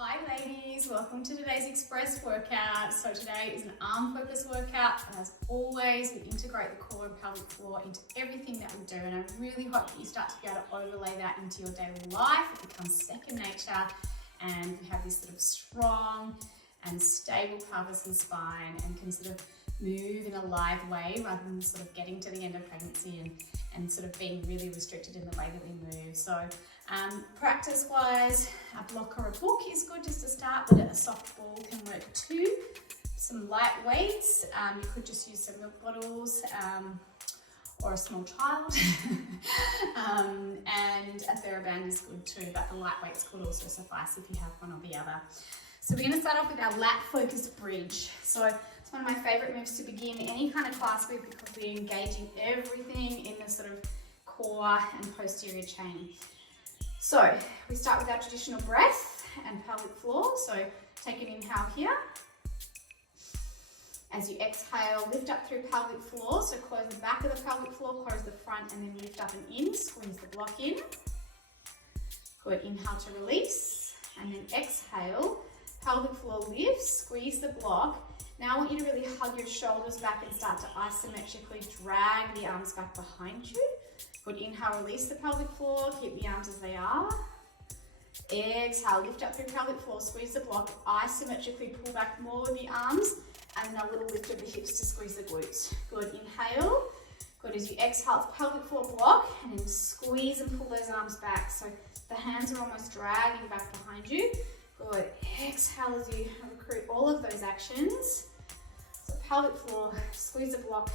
Hi ladies, welcome to today's express workout. So today is an arm focus workout, and as always we integrate the core and pelvic floor into everything that we do, and I really hope that you start to be able to overlay that into your daily life. It becomes second nature and you have this sort of strong and stable pelvis and spine and can sort of move in a live way rather than sort of getting to the end of pregnancy and sort of being really restricted in the way that we move. So practice wise, a block or a book is good just to start, but a soft ball can work too. Some light weights, you could just use some milk bottles or a small child and a TheraBand is good too, but the light weights could also suffice if you have one or the other. So we're going to start off with our lat focused bridge. So it's one of my favorite moves to begin any kind of class with because we're engaging everything in the sort of core and posterior chain. So we start with our traditional breath and pelvic floor. So take an inhale here. As you exhale, lift up through pelvic floor. So close the back of the pelvic floor, close the front, and then lift up and in. Squeeze the block in. Good. Inhale to release. And then exhale. Pelvic floor lifts. Squeeze the block. Now I want you to really hug your shoulders back and start to isometrically drag the arms back behind you. Good. Inhale, release the pelvic floor. Keep the arms as they are. Exhale, lift up through pelvic floor. Squeeze the block. Isometrically pull back more with the arms. And then a little lift of the hips to squeeze the glutes. Good. Inhale. Good. As you exhale, pelvic floor block. And then squeeze and pull those arms back. So the hands are almost dragging back behind you. Good. Exhale as you recruit all of those actions. So pelvic floor, squeeze the block,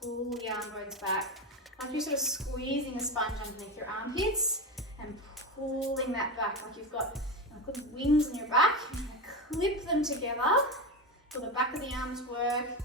pull the arm bones back. Like you're sort of squeezing a sponge underneath your armpits and pulling that back like you've got good wings on your back. Clip them together. Feel the back of the arms work.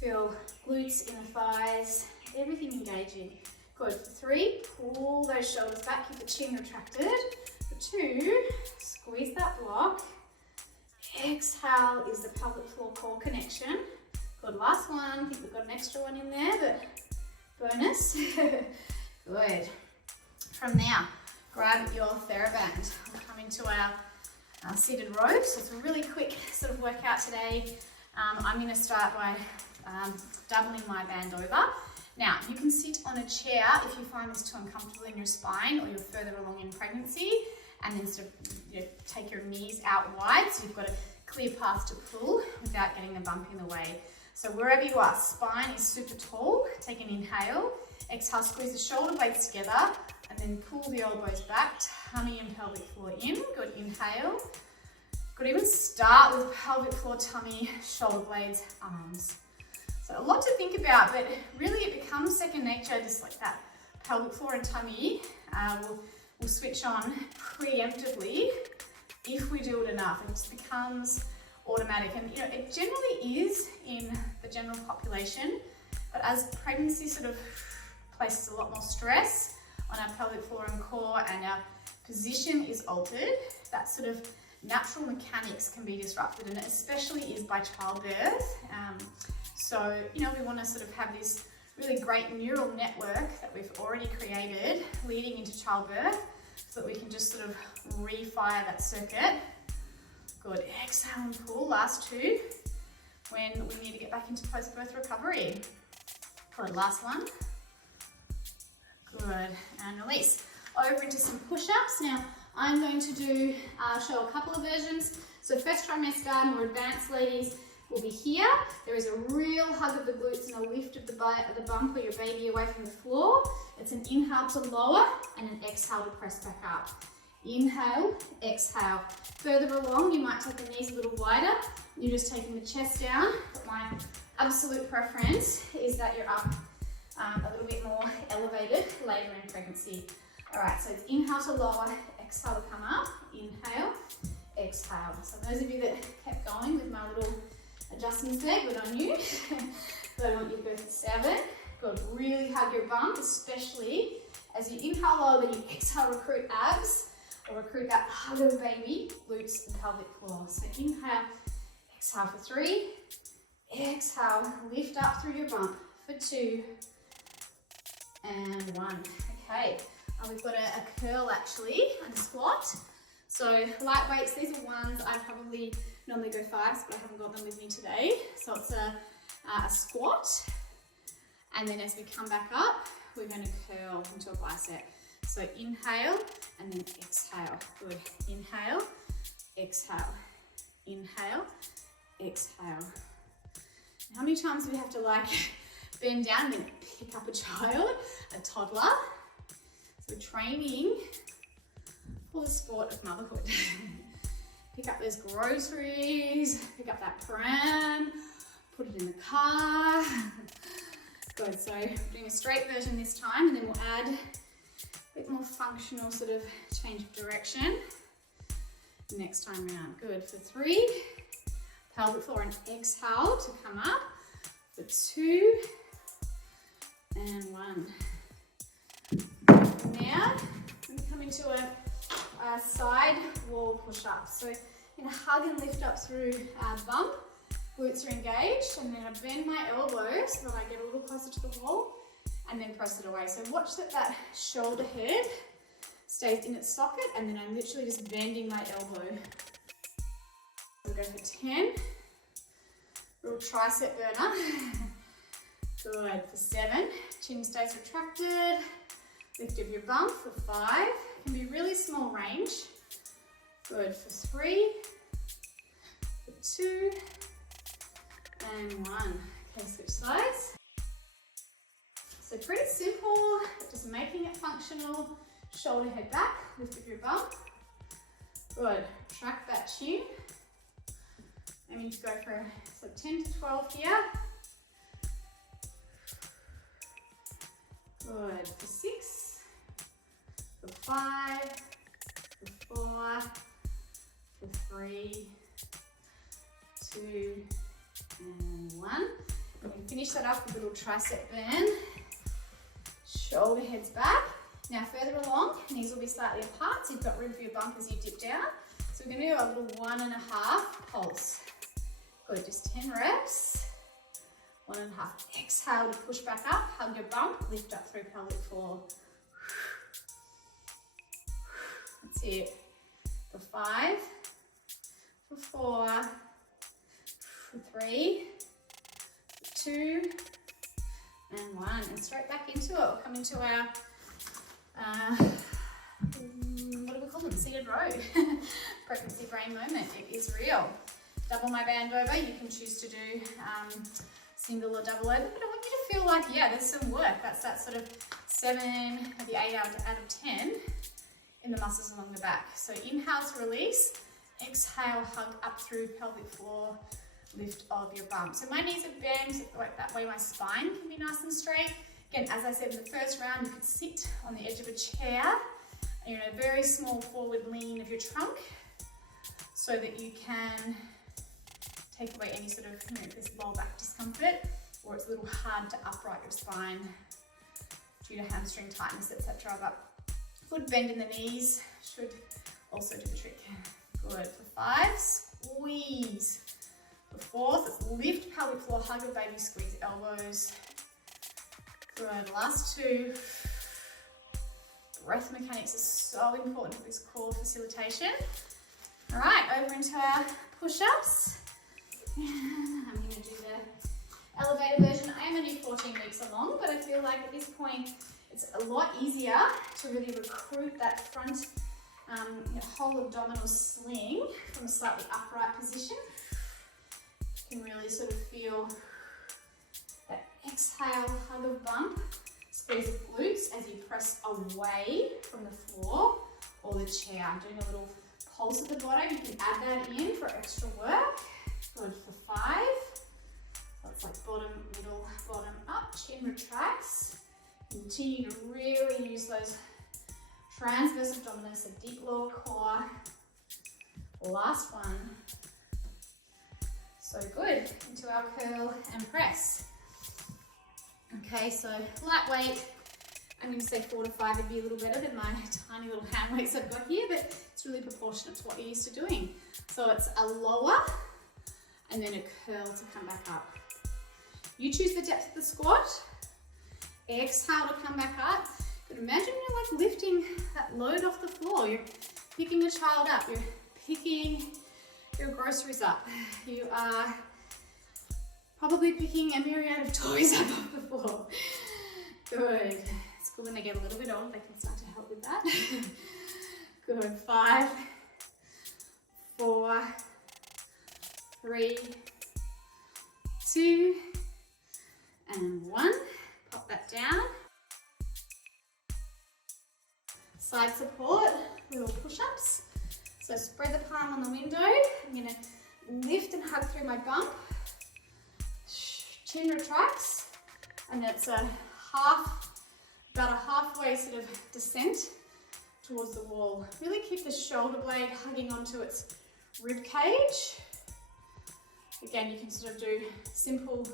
Feel glutes in the thighs. Everything engaging. Good. For 3, pull those shoulders back. Keep the chin retracted. For 2, squeeze that block. Exhale is the pelvic floor core connection. Good. Last one. I think we've got an extra one in there, but bonus. Good. From now, grab your TheraBand. We'll come into our seated row. So it's a really quick sort of workout today. I'm going to start by doubling my band over. Now, you can sit on a chair if you find this too uncomfortable in your spine or you're further along in pregnancy, and then sort of take your knees out wide so you've got a clear path to pull without getting a bump in the way. So wherever you are, spine is super tall. Take an inhale. Exhale, squeeze the shoulder blades together and then pull the elbows back, tummy and pelvic floor in. Good. Inhale. Good. Even start with pelvic floor, tummy, shoulder blades, arms. So a lot to think about, but really it becomes second nature, just like that. Pelvic floor and tummy will switch on preemptively if we do it enough. It just becomes automatic, and it generally is in the general population, but as pregnancy sort of places a lot more stress on our pelvic floor and core and our position is altered, that sort of natural mechanics can be disrupted, and it especially is by childbirth. So, we want to sort of have this really great neural network that we've already created leading into childbirth so that we can just sort of refire that circuit. Good. Exhale and pull. Last 2 when we need to get back into post-birth recovery. Good. Last one. Good. And release. Over into some push-ups. Now, I'm going to show a couple of versions. So first trimester, more advanced ladies, will be here. There is a real hug of the glutes and a lift of the bump or your baby away from the floor. It's an inhale to lower and an exhale to press back up. Inhale, exhale. Further along, you might take the knees a little wider. You're just taking the chest down. But my absolute preference is that you're up a little bit more elevated later in pregnancy. All right, so it's inhale to lower, exhale to come up. Inhale, exhale. So those of you that kept going with my little adjustments there, good on you. So I want you to go for 7. Good. Really hug your bump, especially as you inhale lower, then you exhale, recruit abs, or recruit that hug of baby, glutes and pelvic floor. So inhale, exhale for 3. Exhale, lift up through your bump for 2. And 1. Okay. We've got a curl actually, and a squat. So light weights, these are ones I probably normally go fast, but I haven't got them with me today. So it's a squat, and then as we come back up, we're going to curl into a bicep. So inhale and then exhale. Good. Inhale, exhale, inhale, exhale. How many times do we have to like bend down and then pick up a child, a toddler? So we're training for the sport of motherhood. Pick up those groceries, pick up that pram, put it in the car. Good, so we're doing a straight version this time, and then we'll add a bit more functional sort of change of direction next time around. Good, for 3, pelvic floor and exhale to come up. For 2 and 1. Now, we come into a side wall push-up. So I'm going to hug and lift up through our bump. Glutes are engaged, and then I bend my elbows so that I get a little closer to the wall, and then press it away. So watch that shoulder head stays in its socket, and then I'm literally just bending my elbow. We'll go for 10. Little tricep burner. Good. For 7, chin stays retracted. Lift up your bump. For 5, it can be really small range. Good. For 3, for 2, and 1. Okay, switch sides. So pretty simple, just making it functional. Shoulder head back, lift up your bump. Good. Track that chin. Aiming to go for 10 to 12 here. Good. For 6, for 5, for 4, for 3, 2, and 1. And we finish that up with a little tricep burn. Shoulder heads back. Now further along, knees will be slightly apart, so you've got room for your bump as you dip down. So we're going to do a little 1.5 pulse. Good, just 10 reps. 1.5. Exhale to push back up, hug your bump, lift up through pelvic floor. That's it. For 5, for 4, for 3, for 2, and 1. And straight back into it. We'll come into our, what do we call them? Seated row. Pregnancy brain moment. It is real. Double my band over. You can choose to do single or double over, but I want you to feel like, yeah, there's some work. That's that sort of 7, maybe 8 out of 10 in the muscles along the back. So inhale to release. Exhale, hug up through pelvic floor. Lift of your bump. So my knees are bent, like that way my spine can be nice and straight. Again, as I said in the first round, you could sit on the edge of a chair, and you're in a very small forward lean of your trunk, so that you can take away any sort of this lower back discomfort, or it's a little hard to upright your spine due to hamstring tightness, etc. But good bend in the knees should also do the trick. Good. For 5, squeeze. For 4, let's lift pelvic floor, hug your baby, squeeze elbows. Good. Last 2. Breath mechanics are so important for this core facilitation. All right, over into our push-ups. I'm going to do the elevator version. I am only 14 weeks along, but I feel like at this point it's a lot easier to really recruit that front whole abdominal sling from a slightly upright position. You can really sort of feel that exhale, hug of bump, squeeze the glutes as you press away from the floor or the chair. I'm doing a little pulse at the bottom. You can add that in for extra work. Good. For 5. So it's like bottom, middle, bottom, up. Chin retracts. Continue to really use those transverse abdominis, a deep lower core. Last one. So good. Into our curl and press. Okay, so lightweight. I'm going to say 4 to 5 would be a little better than my tiny little hand weights I've got here, but it's really proportionate to what you're used to doing. So it's a lower and then a curl to come back up. You choose the depth of the squat. Exhale to come back up. But imagine you're like lifting that load off the floor. You're picking your child up. You're picking your groceries up. You are probably picking a myriad of toys up off the floor. Good. It's good when they get a little bit old, they can start to help with that. Good. 5, 4, 3, 2, and 1. Pop that down. Side support, little push-ups. So spread the palm on the window. I'm gonna lift and hug through my bump. Chin retracts, and it's about a halfway sort of descent towards the wall. Really keep the shoulder blade hugging onto its rib cage. Again, you can sort of do simple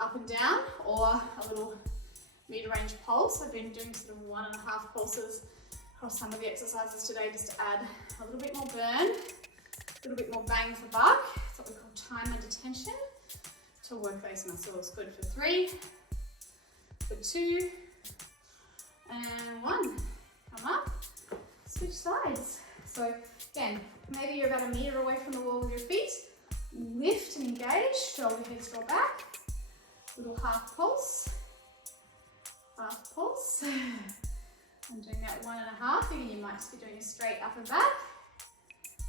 up and down or a little mid-range pulse. I've been doing sort of 1.5 pulses across some of the exercises today just to add a little bit more burn, a little bit more bang for buck. It's what we call time under tension to work those muscles. Good for 3, for 2, and 1. Come up, switch sides. So again, maybe you're about 1 meter away from the wall with your feet. Lift and engage, shoulder heads draw back. Little half pulse, half pulse. I'm doing that 1.5. Again, you might just be doing a straight upper back.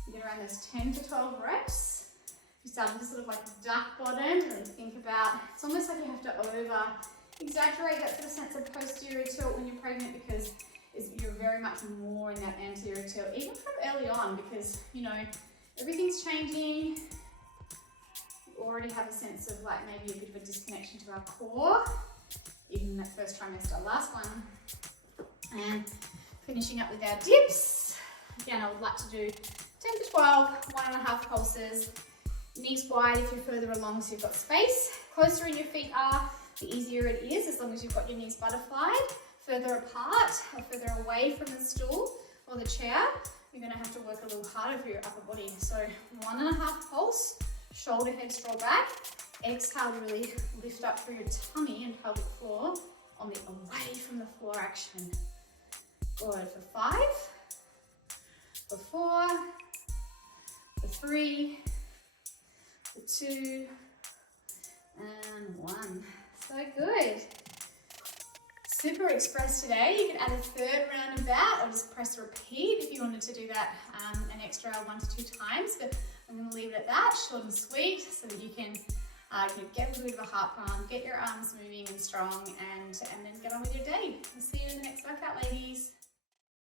You get around those 10 to 12 reps. If you're starting to sort of like duck bottom, really think about, it's almost like you have to over exaggerate that sort of sense of posterior tilt when you're pregnant, because you're very much more in that anterior tilt, even from early on, because you know, everything's changing. You already have a sense of like maybe a bit of a disconnection to our core, even in that first trimester. Last one. And finishing up with our dips. Again, I would like to do 10 to 12, 1.5 pulses. Knees wide if you're further along so you've got space. Closer in your feet are, the easier it is, as long as you've got your knees butterflied. Further apart or further away from the stool or the chair, you're going to have to work a little harder for your upper body. So 1.5 pulse, shoulder heads draw back. Exhale to really lift up through your tummy and pelvic floor on the away from the floor action. Good for 5, for 4, for 3, for 2, and 1. So good. Super express today. You can add a third roundabout or just press repeat if you wanted to do that an extra 1 to 2 times. But I'm going to leave it at that, short and sweet, so that you can get a little bit of a heart pump, get your arms moving and strong, and then get on with your day. I'll see you in the next workout, ladies.